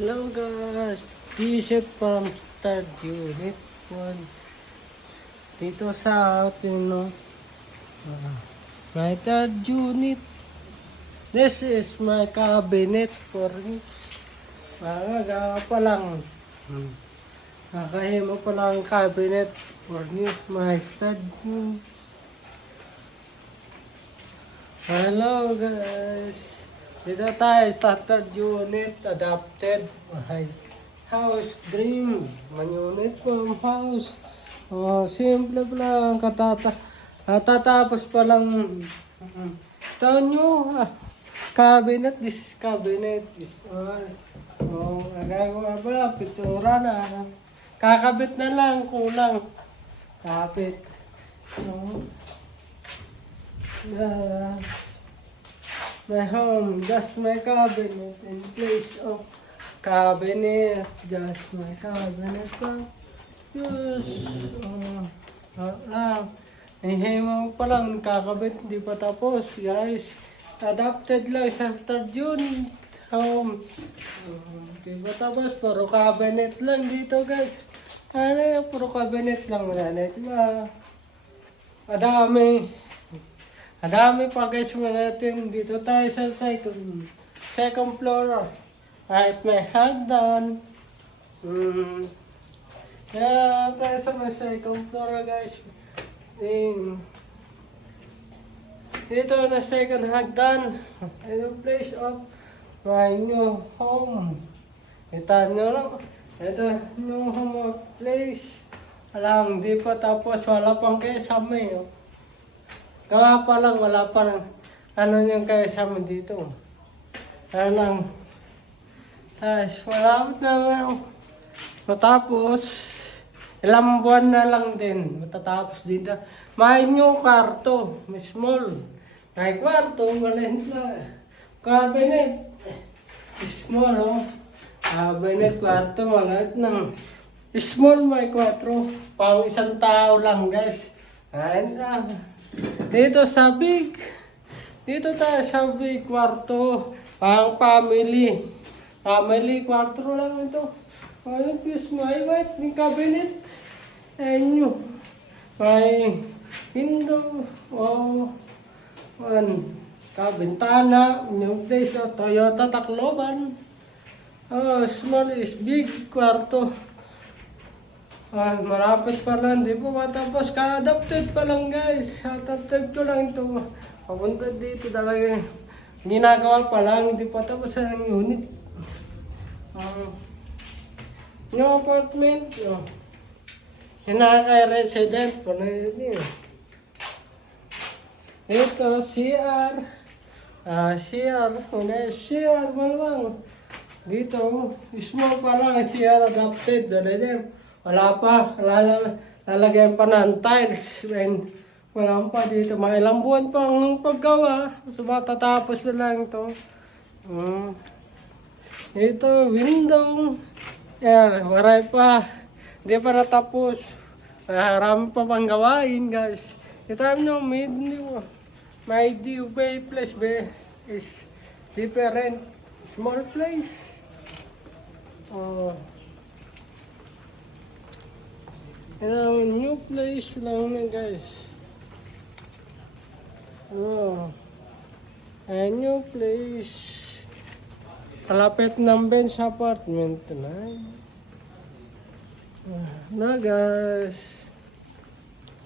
Hello guys, Bishop from Start Unit 1 dito sa atin, no? My third unit. This is my cabinet for this. Mga pa lang. Nakahimo pa lang cabinet for this. My third unit. Hello guys. Dito tayo sa third unit, adapted house dream. Unit from house. Simple pa lang, katatapos pa lang. Taon nyo, cabinet, this cabinet is all. Nagagawa ba, pintura na. Kakabit na lang, kulang. Kapit. My home, just my cabinet in place of cabinet, just my cabinet lang. Just, ihimo pa lang, kakabit, hindi pa tapos, guys. Adapted lang sa third unit, home. Hindi pa tapos, puro cabinet lang dito, guys. Puro cabinet lang yan, diba? Madami pa guys natin. Dito tayo sa second floor. Right, may hagdan. Kaya tayo sa may second floor guys. Dito na second hagdan. Ito place of my new home. Kita nyo lang. Ito new home place. Alam, di pa tapos. Wala pang kesame. Gawa pa lang, wala pa lang. Ano yung kasama dito? Ano lang. Wala na matapos. Ilang buwan na lang din. Matatapos dito. May new kwarto. May small. May kwarto. Maliit na. Cabinet. Small, oh. Cabinet, kwarto. Maliit na. Small, may kwarto. Pang isang tao lang, guys. Ayun lang. Dito sa big. Dito tayo sa big kwarto. Pang family. Family kwarto lang ito. Ayun, please, may white ng cabinet. Ayun nyo. May window. Kabintana. New place na Toyota Tacloban. Small is big kwarto. Marapit pa lang, di po matapos. Ka-adapted pa lang guys. Adapted ko lang ito. Papunta dito talaga. Ginagawa pa lang, di pa tapos ang unit. New apartment. Sinaka-resident po na yun. Ito, CR. CR malamang. Dito, small pa lang. CR adapted. Wala pa, lalagyan pa ng tiles. Wala pa dito, mga ilang buwan pa ang paggawa. So matatapos na lang ito. Ito, window. Yan, maray pa. Hindi pa natapos. Marami pa pang gawain, guys. Ito nyo, my DUV place is different. Small place. New place lang na guys. New place. Kalapit ng bench apartment na. Na guys.